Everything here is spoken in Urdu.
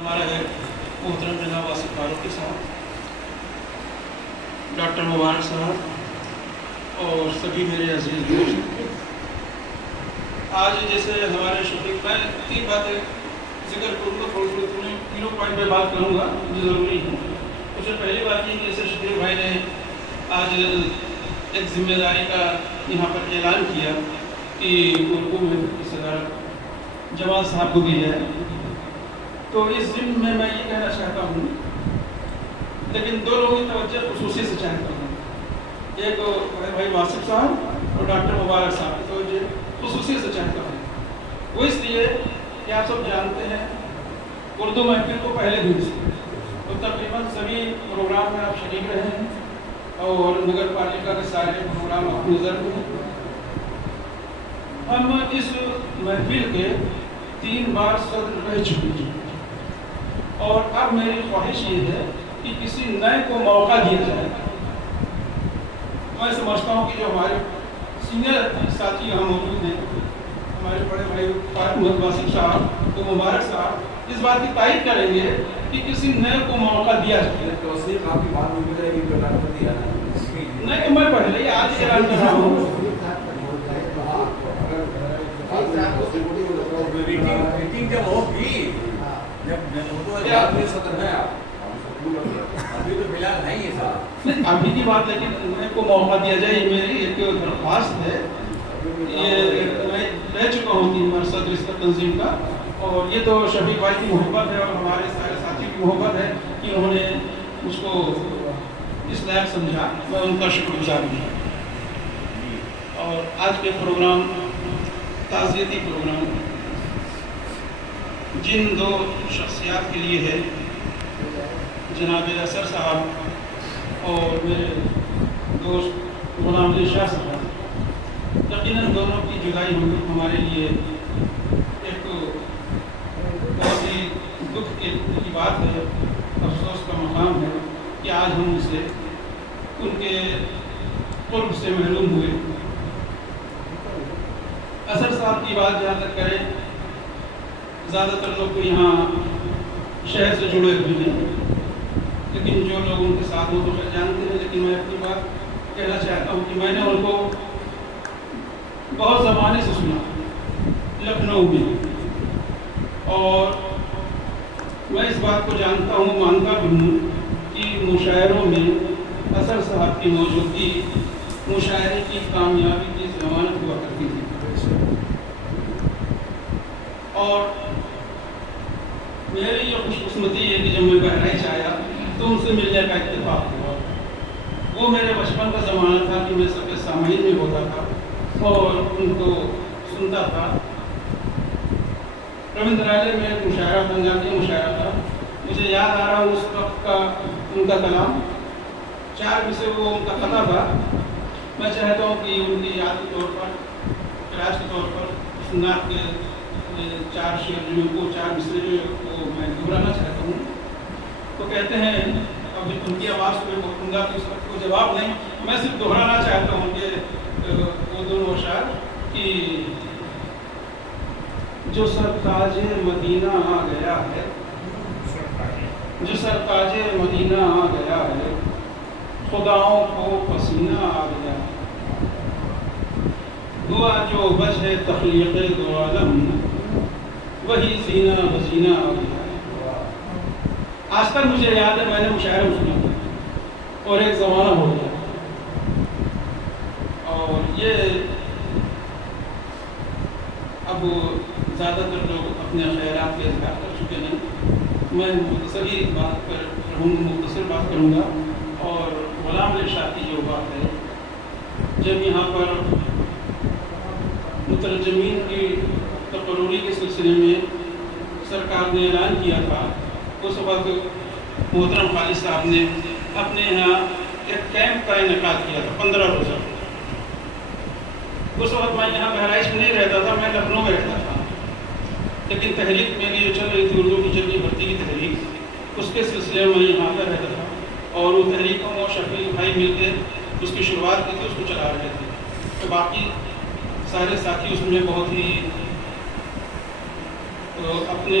ہمارا ہے محترم جناب آصف فاروقی صاحب، ڈاکٹر مبارک صاحب اور سبھی میرے عزیز دوست، آج جیسے ہمارے شفیق، میں تین باتیں ذکر کروں گا، تھوڑی تینوں پوائنٹ پہ بات کروں گا جو ضروری ہے۔ اس میں پہلی بات یہ کہ جیسے شفیق بھائی نے آج ایک ذمہ داری کا یہاں پر اعلان کیا کہ اردو میں صدارت جمال صاحب کو دی جائے، تو اس ضمن میں یہ کہنا چاہتا ہوں، لیکن دو لوگوں کی توجہ خصوصی سے چاہتا ہوں، ایک بڑے بھائی واصف صاحب اور ڈاکٹر مبارک صاحب کی توجہ خصوصی سے چاہتا ہوں۔ وہ اس لیے کہ آپ سب جانتے ہیں اردو محفل کو پہلے دن سے تو تقریباً سبھی پروگرام میں آپ شریک رہے ہیں اور نگر پالیکا کے سارے پروگرام آپ نظر میں ہیں۔ ہم اس محفل کے 3 بار صدر رہ چکے ہیں اور اب میری خواہش یہ ہے کہ کسی نئے کو موقع دیا جائے۔ میں سمجھتا ہوں کہ جو ہمارے سینئر ساتھی یہاں موجود ہیں، ہمارے بڑے بھائی محمد واصف صاحب تو مبارک صاحب اس بات کی تائید کریں گے کہ کسی نئے کو موقع دیا جائے۔ توثیق آپ کی بات میں مل رہی ہے کہ دیا نہیں، میں پہلے ہی آج اعلان کر رہا ہوں۔ میٹنگ جب ہوگی، جب صدر ہے آپ ابھی تو فی الحال نہیں ہے صاحب، ابھی کی بات، لیکن نئے کو موقع دیا جائے، یہ میری ایک درخواست ہے۔ یہ میں رہ چکا ہوں 3 بار صدر اس کا تنظیم کا، اور یہ تو شفیق بھائی کی محبت ہے اور ہمارے سارے ساتھیوں کی محبت ہے کہ انہوں نے مجھ کو اس لائق سمجھا، میں ان کا شکر گزار ہوں۔ اور آج کے پروگرام تعزیتی پروگرام جن 2 شخصیات کے لیے ہے، جناب اثر صاحب اور میرے دوست غلام علی شاہ صاحب، یقیناً دونوں کی جدائی ہمارے لیے ایک بہت ہی دکھ کی بات ہے، افسوس کا مقام ہے کہ آج ہم اسے ان کے قرب سے محروم ہوئے۔ اثر صاحب کی بات جہاں تک کریں، زیادہ تر لوگ تو یہاں شہر سے جڑے ہوئے ہیں، لیکن جو لوگ ان کے ساتھ وہ تو خیر جانتے ہیں، لیکن میں اپنی بات کہنا چاہتا ہوں کہ میں نے ان کو بہت زمانے سے سنا لکھنؤ میں، اور میں اس بات کو جانتا ہوں، مانتا بھی ہوں کہ مشاعروں میں اثر صاحب کی موجودگی مشاعرے کی کامیابی کی ضمانت ہوا کرتی تھی۔ اور میری یہ خوش قسمتی ہے کہ جب میں بہرائچ آیا تو ان سے ملنے کا اتفاق ہوا۔ وہ میرے بچپن کا زمانہ تھا کہ میں سب کے سامعین میں ہوتا تھا اور ان کو سنتا تھا۔ رویندرالے میں ایک مشاعرہ، پنجابی مشاعرہ تھا، مجھے یاد آ رہا اس وقت کا ان کا کلام 4 میں سے وہ ان کا خطا تھا۔ میں چاہتا ہوں کہ ان کی یاد کے طور پر، خراج کے طور پر اس نعت کے 4 شعر جو وہ 4 مصرے جو وہ میں دہرانا چاہتا ہوں۔ تو کہتے ہیں، اب ان کی آواز کو میں بولوں گا تو اس وقت کوئی جواب نہیں، میں صرف دہرانا چاہتا ہوں کہ وہ دونوں اشعار کہ جو سرتاج مدینہ آ گیا ہے، جو سرتاج مدینہ آ گیا ہے، خداؤں کو پسینہ آ گیا، ہوا جو وجہ تخلیق دو عالم، وہی زینہ بزینہ آ گیا۔ آج تک مجھے یاد ہے، میں نے مشاعرہ سنا اور ایک زمانہ ہو گیا، اور یہ اب زیادہ تر لوگ اپنے خیالات کے اظہار کر چکے ہیں۔ میں مختصری بات پر رہوں گا، مختصر بات کروں گا۔ اور غلام علی شاہ کی جو بات ہے، جب یہاں پر مترجمین کی تقرری کے سلسلے میں سرکار نے اعلان کیا تھا، اس وقت محترم خالد صاحب نے اپنے یہاں ایک کیمپ کا انعقاد کیا تھا 15 روزہ۔ اس وقت میں یہاں بہرائچ میں نہیں رہتا تھا، میں لکھنؤ میں رہتا تھا، لیکن تحریک میری جو چل رہی تھی اردو ٹیچر کی بھرتی کی تحریک، اس کے سلسلے میں یہاں پر رہتا تھا، اور وہ تحریک کو شفیق بھائی مل کے اس کی شروعات کی تھی، اس کو چلا رہے تھے۔ تو باقی سارے ساتھی اس میں بہت ہی اپنے